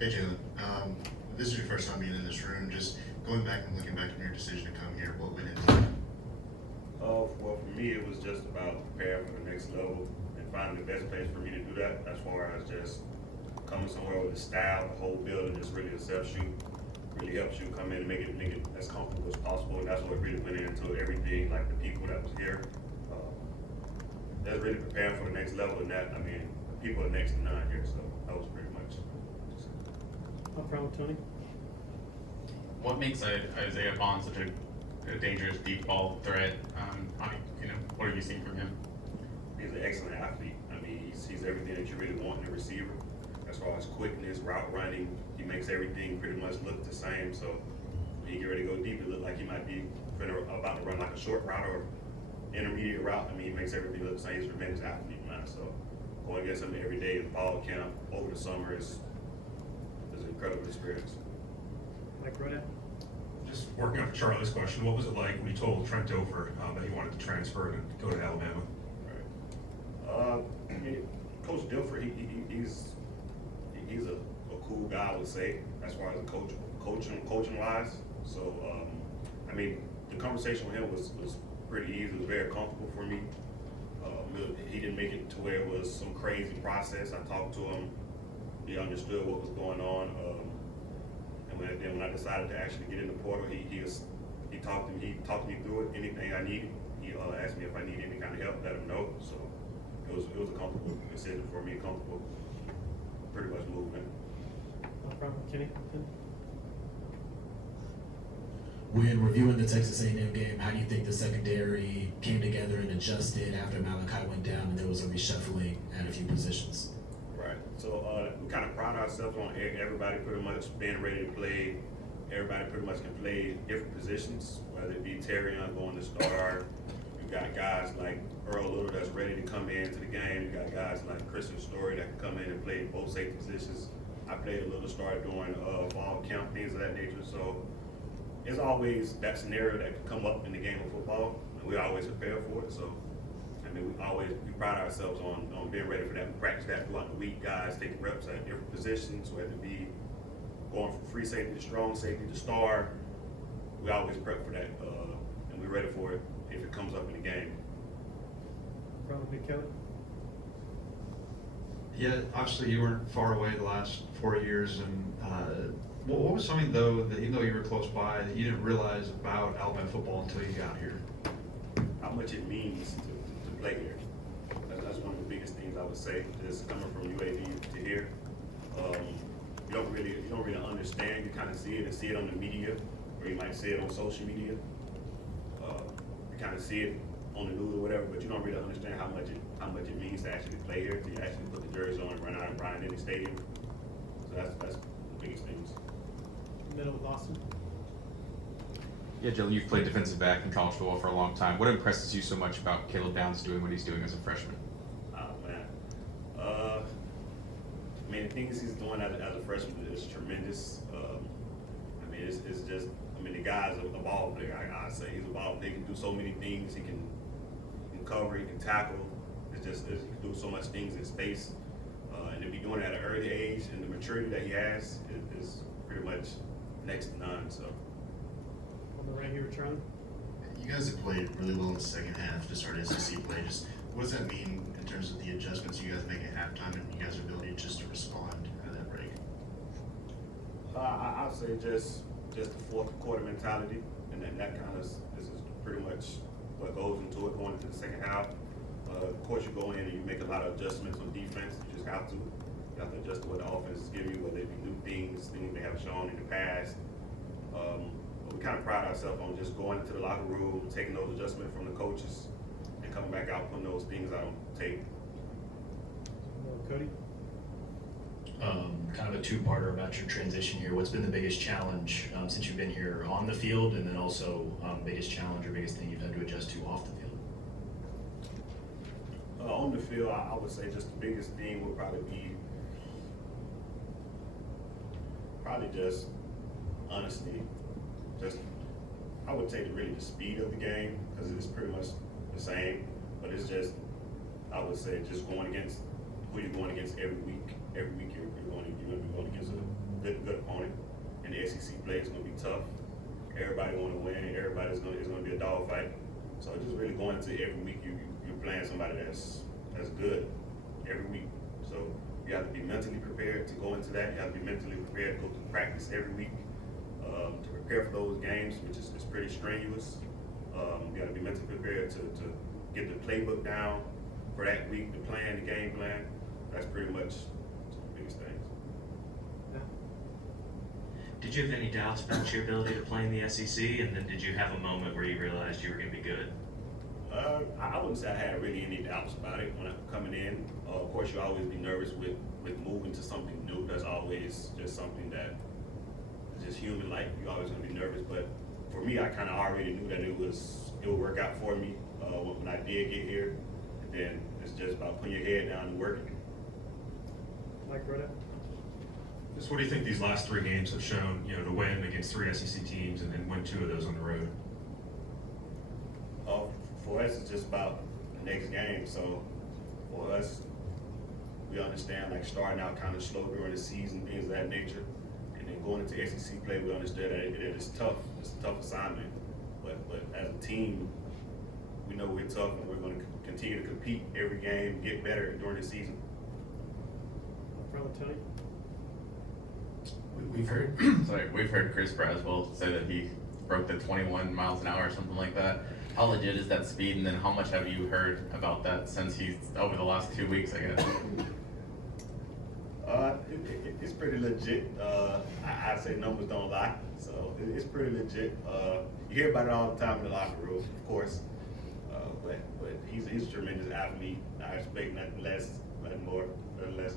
Hey Jaylen, this is your first time being in this room. Just going back and looking back on your decision to come here, what went into it? Well, for me, it was just about preparing for the next level and finding the best place for me to do that. As far as just coming somewhere with the style, the whole building just really accepts you, really helps you come in and make it as comfortable as possible. And that's what really went into everything, like the people that was here. That's really preparing for the next level. And that, I mean, the people are next to none here, so that was pretty much. Up front with Tony. What makes Isaiah Bond such a dangerous deep ball threat? What have you seen from him? He's an excellent athlete. I mean, he's everything that you really want in a receiver. As far as quickness, route running, he makes everything pretty much look the same. So when he get ready to go deep, it look like he might be about to run like a short route or intermediate route. I mean, he makes everything look the same. He's a tremendous athlete, man. So going against him every day at ball camp over the summer is an incredible experience. Mike Rodak. Just working off Charlie's question, what was it like when you told Trent Dofer that he wanted to transfer and go to Alabama? Right. Coach Dilfer, he's a cool guy, I would say, as far as a coaching wise. So, I mean, the conversation with him was pretty easy. It was very comfortable for me. He didn't make it to where it was some crazy process. I talked to him. He understood what was going on. And when I decided to actually get in the portal, he talked to me through it. Anything I needed, he asked me if I need any kind of help, let him know. So it was a comfortable decision for me, comfortable, pretty much movement. Up front with Kenny. When reviewing the Texas A&M game, how do you think the secondary came together and adjusted after Malachi went down and there was a reshuffling at a few positions? Right. So we kind of pride ourselves on everybody pretty much being ready to play. Everybody pretty much can play different positions, whether it be Terrion going to start. You got guys like Earl Little that's ready to come into the game. You got guys like Christian Story that can come in and play both safety positions. I played a little start during fall camp, things of that nature. So it's always that scenario that can come up in the game of football, and we always prepare for it. So, I mean, we pride ourselves on being ready for that. We practice that throughout the week. Guys taking reps at different positions, whether it be going from free safety to strong safety to star. We always prep for that, and we're ready for it if it comes up in the game. Probably Kelly. Yeah, obviously you weren't far away the last 4 years, and what was something though that even though you were close by that you didn't realize about Alabama football until you got here? How much it means to play here. That's one of the biggest things I would say. Just coming from UAB to here, you don't really understand. You kind of see it on the media, or you might see it on social media. You kind of see it on the news or whatever, but you don't really understand how much it means to actually play here, to actually put the jersey on and run out and run in the stadium. So that's the biggest things. Middle with Austin. Yeah, Jaylen, you've played defensive back in college football for a long time. What impresses you so much about Caleb Downs doing what he's doing as a freshman? Oh man, I mean the things he's doing as a freshman is tremendous. I mean it's just, I mean the guy's a ball player. I say he's a ball player. He can do so many things. He can cover. He can tackle. He can do so much things in space. And to be doing it at an early age and the maturity that he has is pretty much next to none. So. On the right here with Charlie. You guys have played really well in the second half to start SEC play. Just what does that mean in terms of the adjustments you guys make at halftime and you guys' ability just to respond at that break? I'd say just the fourth quarter mentality, and then that kind of is pretty much what goes into it going into the second half. Of course, you go in and you make a lot of adjustments on defense. You just have to. You have to adjust to what the offense is giving you, whether it be new things they have shown in the past. But we kind of pride ourselves on just going into the locker room, taking those adjustments from the coaches, and coming back out putting those things out on tape. Cody. Kind of a two-parter about your transition here. What's been the biggest challenge since you've been here on the field, and then also biggest challenge or biggest thing you've had to adjust to off the field? On the field, I would say just the biggest thing would probably be just honestly, just I would take really the speed of the game because it's pretty much the same, but it's just I would say just going against who you're going against every week. every week you're going to against a good opponent, and the SEC play is going to be tough. Everybody want to win. It's going to be a dogfight. So just really going into every week, you're playing somebody that's good every week. So you have to be mentally prepared to go into that. You have to be mentally prepared to go to practice every week to prepare for those games, which is pretty strenuous. You got to be mentally prepared to get the playbook down for that week, the plan, the game plan. That's pretty much the biggest things. Yeah. Did you have any doubts about your ability to play in the SEC, and then did you have a moment where you realized you were going to be good? I wouldn't say I had really any doubts about it when I'm coming in. Of course, you always be nervous with moving to something new. That's always just something that is just human-like. You're always going to be nervous. But for me, I kind of already knew that it would work out for me when I did get here. And then it's just about putting your head down and working. Mike Rhoda? Just what do you think these last 3 games have shown, to win against 3 SEC teams and then win 2 of those on the road? For us, it's just about the next game. So for us, we understand like starting out kind of slow during the season, things of that nature. And then going into SEC play, we understand that it's tough. It's a tough assignment. But as a team, we know we're tough and we're going to continue to compete every game, get better during the season. Brother Tony? We've heard. We've heard Chris Braswell say that he broke the 21 miles an hour or something like that. How legit is that speed, and then how much have you heard about that since he's over the last 2 weeks, I guess? It's pretty legit. I say numbers don't lie, so it's pretty legit. You hear about it all the time in the locker room, of course. But he's a tremendous athlete. I expect nothing less, nothing more, nothing less.